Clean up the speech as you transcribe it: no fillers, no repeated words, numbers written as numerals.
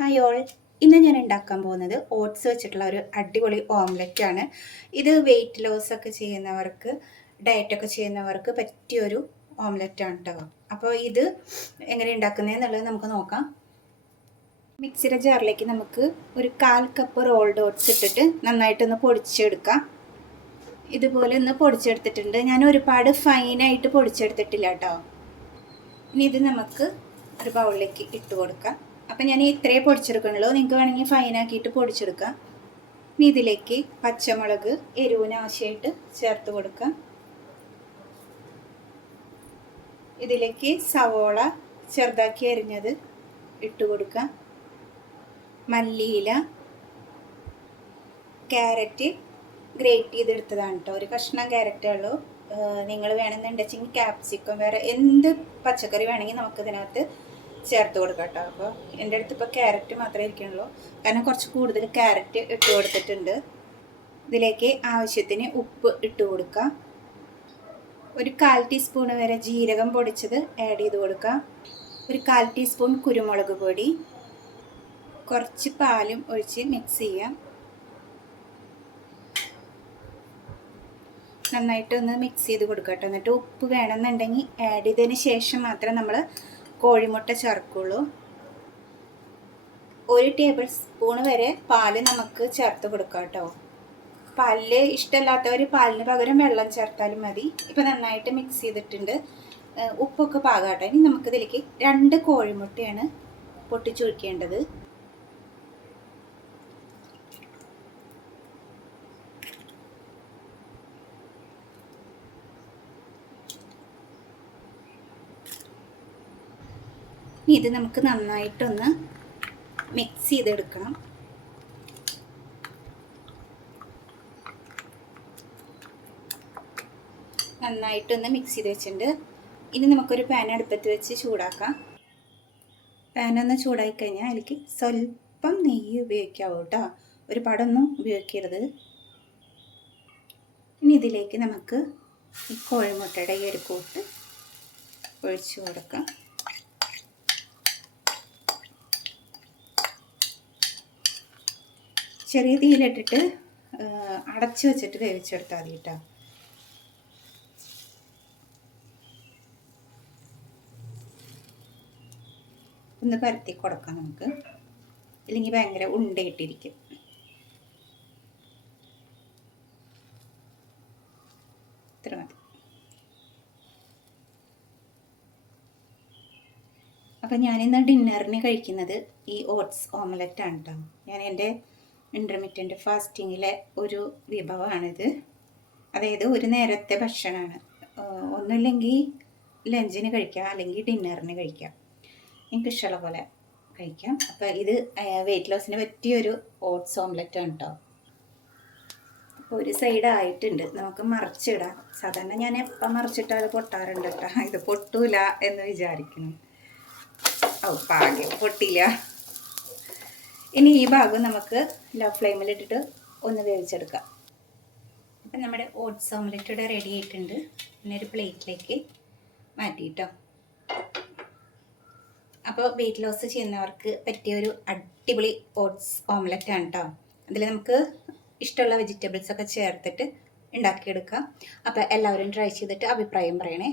Hi all, ഇന്ന് ഞാൻ ഉണ്ടാക്കാൻ പോകുന്നത് ഓട്സ് വെച്ചിട്ടുള്ള ഒരു അടിപൊളി ഓംലെറ്റ് ആണ്. ഇത് വെയിറ്റ് ലോസ് ഒക്കെ ചെയ്യുന്നവർക്ക്, ഡയറ്റൊക്കെ ചെയ്യുന്നവർക്ക് പറ്റിയൊരു ഓംലെറ്റ് ആണ് കേട്ടോ. അപ്പോൾ ഇത് എങ്ങനെ ഉണ്ടാക്കുന്നതെന്നുള്ളത് നമുക്ക് നോക്കാം. മിക്സിയുടെ ജാറിലേക്ക് നമുക്ക് ഒരു 1/4 കപ്പ് റോൾഡ് ഓട്സ് ഇട്ടിട്ട് നന്നായിട്ടൊന്ന് പൊടിച്ചെടുക്കാം. ഇതുപോലെ ഒന്ന് പൊടിച്ചെടുത്തിട്ടുണ്ട്. ഞാൻ ഒരുപാട് ഫൈനായിട്ട് പൊടിച്ചെടുത്തിട്ടില്ല കേട്ടോ. ഇനി ഇത് നമുക്ക് ഒരു ബൗളിലേക്ക് ഇട്ട് കൊടുക്കാം. അപ്പം ഞാൻ ഇത്രയേ പൊടിച്ചെടുക്കണുള്ളൂ. നിങ്ങൾക്ക് വേണമെങ്കിൽ ഫൈനാക്കിയിട്ട് പൊടിച്ചെടുക്കാം. ഇനി ഇതിലേക്ക് പച്ചമുളക് എരിവിന് ആവശ്യമായിട്ട് ചേർത്ത് കൊടുക്കാം. ഇതിലേക്ക് സവോള ചെറുതാക്കി അരിഞ്ഞത് ഇട്ട് കൊടുക്കാം. മല്ലിയില, ക്യാരറ്റ് ഗ്രേറ്റ് ചെയ്തെടുത്തതാണ് കേട്ടോ. ഒരു കഷ്ണം ക്യാരറ്റേ ഉള്ളൂ. നിങ്ങൾ വേണമെന്നുണ്ടെങ്കിൽ ക്യാപ്സിക്കം, വേറെ എന്ത് പച്ചക്കറി വേണമെങ്കിൽ നമുക്കിതിനകത്ത് ചേർത്ത് കൊടുക്കാം കേട്ടോ. അപ്പോൾ എൻ്റെ അടുത്ത് ഇപ്പോൾ ക്യാരറ്റ് മാത്രമേ ഇരിക്കുന്നുള്ളൂ, കാരണം കുറച്ച് കൂടുതൽ ക്യാരറ്റ് ഇട്ട് കൊടുത്തിട്ടുണ്ട്. ഇതിലേക്ക് ആവശ്യത്തിന് ഉപ്പ് ഇട്ട് കൊടുക്കാം. ഒരു 1/4 ടീസ്പൂൺ വരെ ജീരകം പൊടിച്ചത് ആഡ് ചെയ്ത് കൊടുക്കാം. ഒരു 1/4 ടീസ്പൂൺ കുരുമുളക് പൊടി, കുറച്ച് പാലും ഒഴിച്ച് മിക്സ് ചെയ്യാം. നന്നായിട്ടൊന്ന് മിക്സ് ചെയ്ത് കൊടുക്കാം കേട്ടോ. എന്നിട്ട് ഉപ്പ് വേണമെന്നുണ്ടെങ്കിൽ ആഡ് ചെയ്തതിന് ശേഷം മാത്രം നമ്മൾ കോഴിമുട്ട ചേർക്കുള്ളൂ. 1 ടേബിൾ സ്പൂൺ വരെ പാല് നമുക്ക് ചേർത്ത് കൊടുക്കാം കേട്ടോ. പാലിൽ ഇഷ്ടമല്ലാത്തവർ പാലിന് പകരം വെള്ളം ചേർത്താലും മതി. ഇപ്പം നന്നായിട്ട് മിക്സ് ചെയ്തിട്ടുണ്ട്. ഉപ്പൊക്കെ പാകാട്ടോ. ഇനി നമുക്കിതിലേക്ക് 2 കോഴിമുട്ടയാണ് പൊട്ടിച്ചൊഴിക്കേണ്ടത്. ഇത് നമുക്ക് നന്നായിട്ടൊന്ന് മിക്സ് ചെയ്തെടുക്കണം. നന്നായിട്ടൊന്ന് മിക്സ് ചെയ്ത് വെച്ചിട്ടുണ്ട്. ഇനി നമുക്കൊരു പാൻ അടുപ്പത്ത് വെച്ച് ചൂടാക്കാം. പാനൊന്ന് ചൂടായി കഴിഞ്ഞാൽ അതിലേക്ക് സ്വല്പം നെയ്യ് ഉപയോഗിക്കാവൂ കേട്ടോ. ഒരുപാടൊന്നും ഉപയോഗിക്കരുത്. ഇനി ഇതിലേക്ക് നമുക്ക് ഈ കോഴിമുട്ടയുടെ ഈ ഒരു കൂട്ട് ഒഴിച്ചു കൊടുക്കാം. ചെറിയ തീയിലിട്ടിട്ട് അടച്ചു വെച്ചിട്ട് വേവിച്ചെടുത്താൽ മതി കേട്ടോ. ഒന്ന് പരത്തി കൊടുക്കാം നമുക്ക്, ഇല്ലെങ്കിൽ ഭയങ്കര ഉണ്ടയിട്ടിരിക്കും. ഇത്ര മതി. അപ്പം ഞാനിന്ന് ഡിന്നറിന് കഴിക്കുന്നത് ഈ ഓട്സ് ഓംലെറ്റ് ആണ് കേട്ടോ. ഞാൻ എൻ്റെ ഇൻ്റർമീഡിയറ്റ് ഫാസ്റ്റിങ്ങിലെ ഒരു വിഭവമാണിത്. അതായത് ഒരു നേരത്തെ ഭക്ഷണമാണ്. ഒന്നുമില്ലെങ്കിൽ ലഞ്ചിന് കഴിക്കാം, അല്ലെങ്കിൽ ഡിന്നറിന് കഴിക്കാം. എനിക്ക് ഇഷ്ടമുള്ള പോലെ കഴിക്കാം. അപ്പോൾ ഇത് വെയിറ്റ് ലോസിന് പറ്റിയൊരു ഓട്സ് ഓംലെറ്റ് ആണ് കേട്ടോ. അപ്പോൾ ഒരു സൈഡ് ആയിട്ടുണ്ട്, നമുക്ക് മറിച്ചിടാം. സാധാരണ ഞാൻ എപ്പം മറിച്ചിട്ടാൽ അത് പൊട്ടാറുണ്ട് കേട്ടോ. ഇത് പൊട്ടൂല എന്ന് വിചാരിക്കുന്നു. ഭാഗ്യം പൊട്ടിയില്ല. ഇനി ഈ ഭാഗം നമുക്ക് ലോ ഫ്ലെയിമിലിട്ടിട്ട് ഒന്ന് വേവിച്ചെടുക്കാം. അപ്പം നമ്മുടെ ഓട്സ് ഓംലെറ്റ് ഇവിടെ റെഡി ആയിട്ടുണ്ട്. പിന്നെ ഒരു പ്ലേറ്റിലേക്ക് മാറ്റിയിട്ടോ. അപ്പോൾ വെയിറ്റ് ലോസ് ചെയ്യുന്നവർക്ക് പറ്റിയൊരു അടിപൊളി ഓട്സ് ഓംലെറ്റ് ആണ് കേട്ടോ. അതിൽ നമുക്ക് ഇഷ്ടമുള്ള വെജിറ്റബിൾസൊക്കെ ചേർത്തിട്ട് ഉണ്ടാക്കിയെടുക്കാം. അപ്പോൾ എല്ലാവരും ട്രൈ ചെയ്തിട്ട് അഭിപ്രായം പറയണേ.